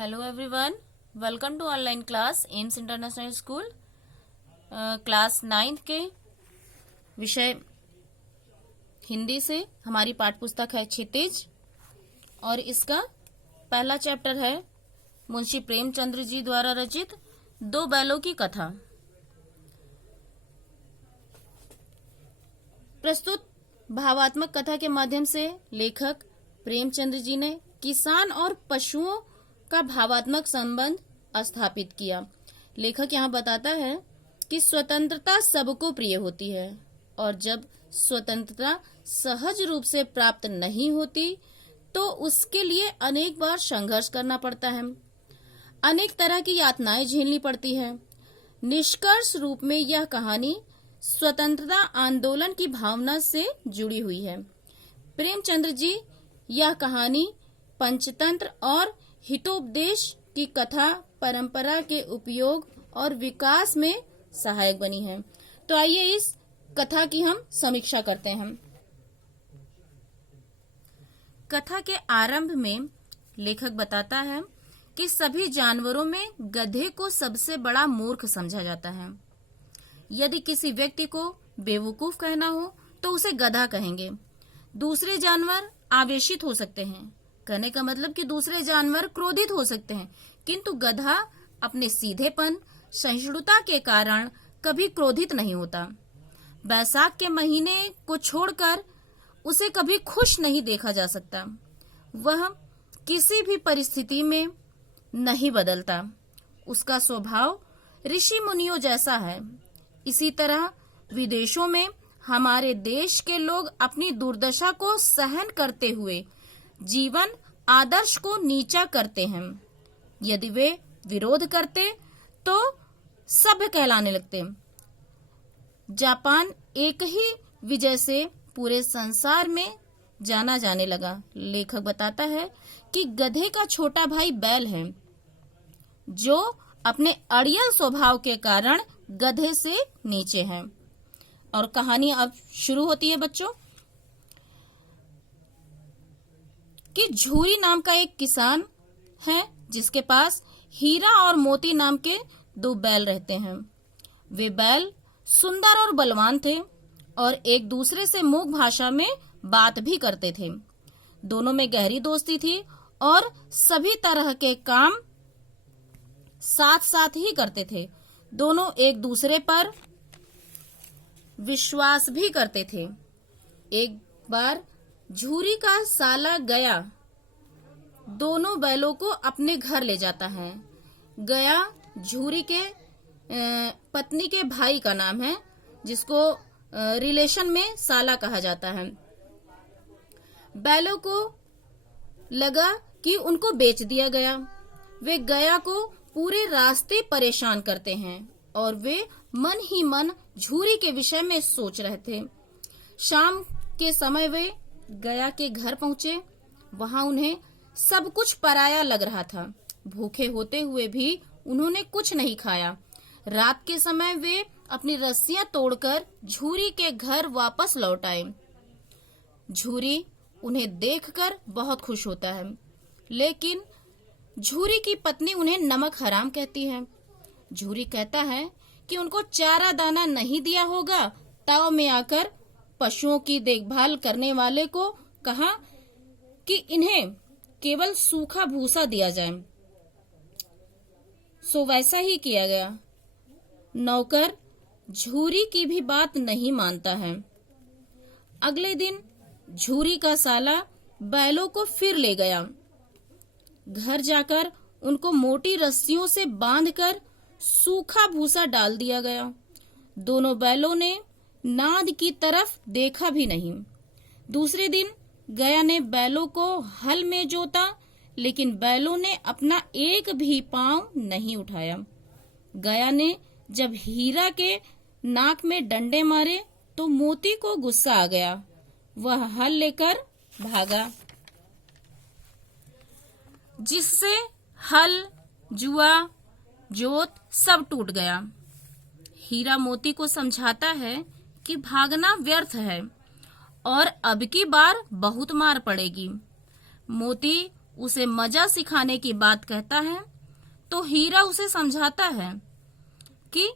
Hello everyone, welcome to online class Aims international school. Class 9th के विषय हिंदी से हमारी पाठ्य पुस्तक है क्षितिज और इसका पहला चैप्टर है मुंशी प्रेमचंद्र जी द्वारा रचित दो बैलों की कथा। प्रस्तुत भावात्मक कथा के माध्यम से लेखक प्रेमचंद्र जी ने किसान और पशुओं का भावात्मक संबंध स्थापित किया। लेखक यहाँ बताता है कि स्वतंत्रता सबको प्रिय होती है और जब स्वतंत्रता सहज रूप से प्राप्त नहीं होती तो उसके लिए अनेक बार संघर्ष करना पड़ता है, अनेक तरह की यातनाएं झेलनी पड़ती है। निष्कर्ष रूप में यह कहानी स्वतंत्रता आंदोलन की भावना से जुड़ी हुई है। प्रेमचंद्र जी यह कहानी पंचतंत्र और हितोपदेश की कथा परंपरा के उपयोग और विकास में सहायक बनी है। तो आइए इस कथा की हम समीक्षा करते हैं। कथा के आरंभ में लेखक बताता है कि सभी जानवरों में गधे को सबसे बड़ा मूर्ख समझा जाता है। यदि किसी व्यक्ति को बेवकूफ कहना हो तो उसे गधा कहेंगे। दूसरे जानवर आवेशित हो सकते हैं, कहने का मतलब कि दूसरे जानवर क्रोधित हो सकते हैं, किंतु गधा अपने सीधेपन, सहिष्णुता के कारण कभी क्रोधित नहीं होता। बैसाख के महीने को छोड़कर उसे कभी खुश नहीं देखा जा सकता। वह किसी भी परिस्थिति में नहीं बदलता। उसका स्वभाव ऋषि मुनियों जैसा है। इसी तरह विदेशों में हमारे देश के लोग अपनी दुर्दशा को सहन करते हुए जीवन आदर्श को नीचा करते हैं। यदि वे विरोध करते तो सभ्य कहलाने लगते। जापान एक ही विजय से पूरे संसार में जाना जाने लगा। लेखक बताता है कि गधे का छोटा भाई बैल है, जो अपने अड़ियल स्वभाव के कारण गधे से नीचे है। और कहानी अब शुरू होती है बच्चों कि झूरी नाम का एक किसान है जिसके पास हीरा और मोती नाम के दो बैल रहते हैं। वे बैल सुंदर और बलवान थे और एक दूसरे से मूक भाषा में बात भी करते थे। दोनों में गहरी दोस्ती थी और सभी तरह के काम साथ साथ ही करते थे। दोनों एक दूसरे पर विश्वास भी करते थे। एक बार झूरी का साला गया दोनों बैलों को अपने घर ले जाता है। गया झूरी के पत्नी के भाई का नाम है, जिसको रिलेशन में साला कहा जाता है। बैलों को लगा कि उनको बेच दिया गया। वे गया को पूरे रास्ते परेशान करते हैं और वे मन ही मन झूरी के विषय में सोच रहे थे। शाम के समय वे गया के घर पहुंचे। वहां उन्हें सब कुछ पराया लग रहा था। भूखे होते हुए भी उन्होंने कुछ नहीं खाया। रात के समय वे अपनी रस्सियां तोड़कर झूरी के घर वापस लौट आए। झूरी उन्हें देखकर बहुत खुश होता है, लेकिन झूरी की पत्नी उन्हें नमक हराम कहती है। झूरी कहता है कि उनको चारा दाना नहीं दिया होगा। ताव में आकर पशुओं की देखभाल करने वाले को कहा कि इन्हें केवल सूखा भूसा दिया जाए। सो वैसा ही किया गया। नौकर झूरी की भी बात नहीं मानता है। अगले दिन झूरी का साला बैलों को फिर ले गया। घर जाकर उनको मोटी रस्सियों से बांधकर सूखा भूसा डाल दिया गया। दोनों बैलों ने नाद की तरफ देखा भी नहीं। दूसरे दिन गया ने बैलों को हल में जोता, लेकिन बैलों ने अपना एक भी पांव नहीं उठाया। गया ने जब हीरा के नाक में डंडे मारे तो मोती को गुस्सा आ गया। वह हल लेकर भागा, जिससे हल, जुआ, जोत सब टूट गया। हीरा मोती को समझाता है कि भागना व्यर्थ है और अब की बार बहुत मार पड़ेगी। मोती उसे मजा सिखाने की बात कहता है तो हीरा उसे समझाता है कि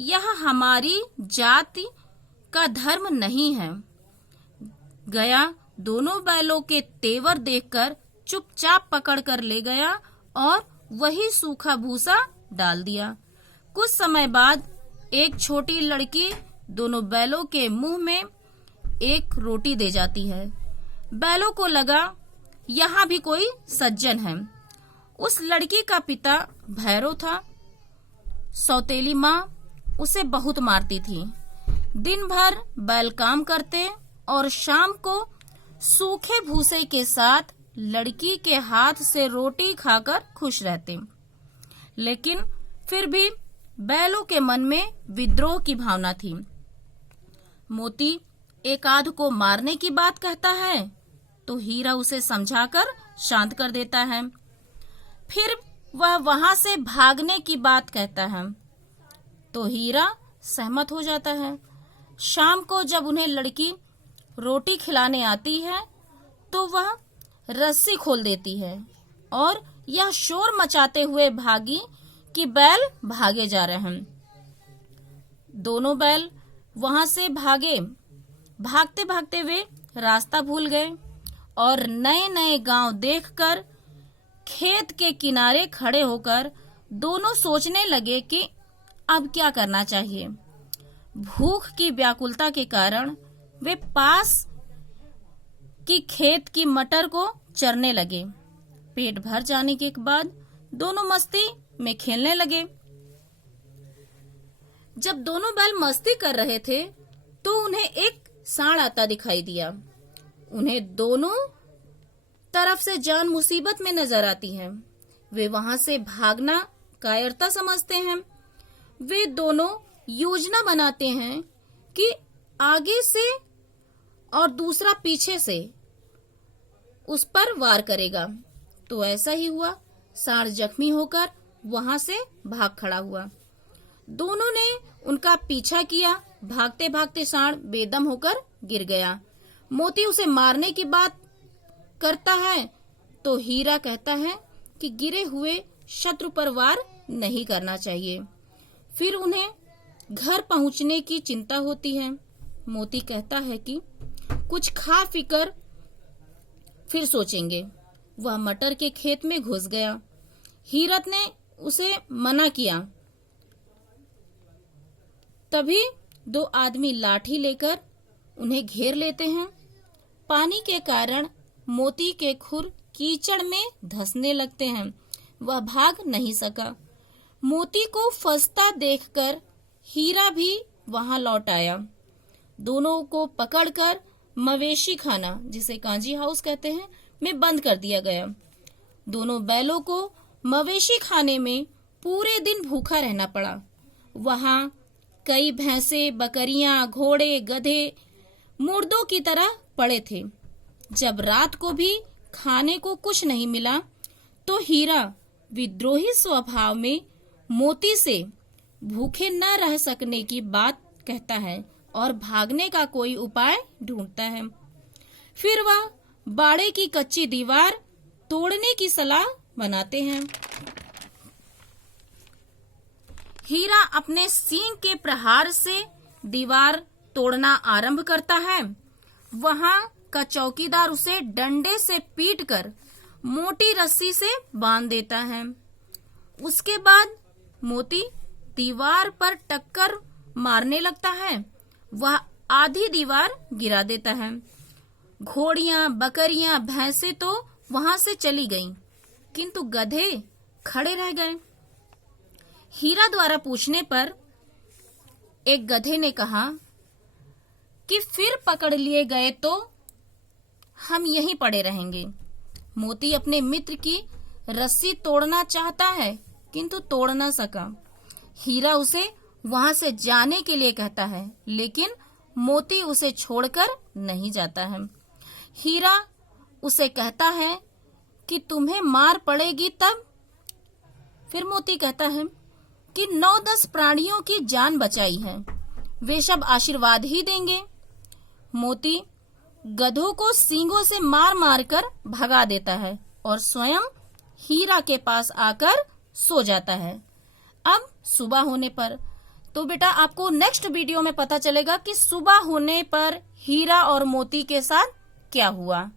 यह हमारी जाति का धर्म नहीं है। गया दोनों बैलों के तेवर देखकर चुपचाप पकड़ कर ले गया और वही सूखा भूसा डाल दिया। कुछ समय बाद एक छोटी लड़की दोनों बैलों के मुंह में एक रोटी दे जाती है। बैलों को लगा यहाँ भी कोई सज्जन है। उस लड़की का पिता भैरव था। सौतेली माँ उसे बहुत मारती थी। दिन भर बैल काम करते और शाम को सूखे भूसे के साथ लड़की के हाथ से रोटी खाकर खुश रहते। लेकिन फिर भी बैलों के मन में विद्रोह की भावना थी। मोती एक आध को मारने की बात कहता है तो हीरा उसे समझाकर शांत कर देता है। फिर वह वहां से भागने की बात कहता है तो हीरा सहमत हो जाता है। शाम को जब उन्हें लड़की रोटी खिलाने आती है तो वह रस्सी खोल देती है और यह शोर मचाते हुए भागी कि बैल भागे जा रहे हैं। दोनों बैल वहां से भागे। भागते भागते वे रास्ता भूल गए और नए नए गांव देखकर खेत के किनारे खड़े होकर दोनों सोचने लगे कि अब क्या करना चाहिए। भूख की व्याकुलता के कारण वे पास की खेत की मटर को चरने लगे। पेट भर जाने के बाद दोनों मस्ती में खेलने लगे। जब दोनों बैल मस्ती कर रहे थे तो उन्हें एक सांड आता दिखाई दिया। उन्हें दोनों तरफ से जान मुसीबत में नजर आती है। वे वहां से भागना कायरता समझते हैं। वे दोनों योजना बनाते हैं कि आगे से और दूसरा पीछे से उस पर वार करेगा। तो ऐसा ही हुआ। सांड जख्मी होकर वहां से भाग खड़ा हुआ। दोनों ने उनका पीछा किया। भागते भागते सांड बेदम होकर गिर गया। मोती उसे मारने की बात करता है तो हीरा कहता है कि गिरे हुए शत्रु पर वार नहीं करना चाहिए। फिर उन्हें घर पहुंचने की चिंता होती है। मोती कहता है कि कुछ खा पी कर फिर सोचेंगे। वह मटर के खेत में घुस गया। हीरत ने उसे मना किया। तभी दो आदमी लाठी लेकर उन्हें घेर लेते हैं। पानी के कारण मोती के खुर कीचड़ में धंसने लगते हैं। वह भाग नहीं सका। मोती को फंसता देखकर हीरा भी वहां लौट आया। दोनों को पकड़कर मवेशी खाना, जिसे कांजी हाउस कहते हैं, में बंद कर दिया गया। दोनों बैलों को मवेशी खाने में पूरे दिन भूखा रहना पड़ा। वहां कई भैंसे, बकरियां, घोड़े, गधे मुर्दों की तरह पड़े थे। जब रात को भी खाने को कुछ नहीं मिला तो हीरा विद्रोही स्वभाव में मोती से भूखे न रह सकने की बात कहता है और भागने का कोई उपाय ढूंढता है। फिर वह बाड़े की कच्ची दीवार तोड़ने की सलाह बनाते हैं। हीरा अपने सींग के प्रहार से दीवार तोड़ना आरंभ करता है। वहां का चौकीदार उसे डंडे से पीटकर मोटी रस्सी से बांध देता है। उसके बाद मोती दीवार पर टक्कर मारने लगता है। वह आधी दीवार गिरा देता है। घोड़ियां, बकरियां, भैंसे तो वहां से चली गईं, किंतु गधे खड़े रह गए। हीरा द्वारा पूछने पर एक गधे ने कहा कि फिर पकड़ लिए गए तो हम यहीं पड़े रहेंगे। मोती अपने मित्र की रस्सी तोड़ना चाहता है किंतु तोड़ न सका। हीरा उसे वहां से जाने के लिए कहता है, लेकिन मोती उसे छोड़कर नहीं जाता है। हीरा उसे कहता है कि तुम्हें मार पड़ेगी तब। फिर मोती कहता है कि 9-10 प्राणियों की जान बचाई है, वे सब आशीर्वाद ही देंगे। मोती गधों को सींगों से मार मार कर भगा देता है और स्वयं हीरा के पास आकर सो जाता है। अब सुबह होने पर तो बेटा आपको नेक्स्ट वीडियो में पता चलेगा कि सुबह होने पर हीरा और मोती के साथ क्या हुआ।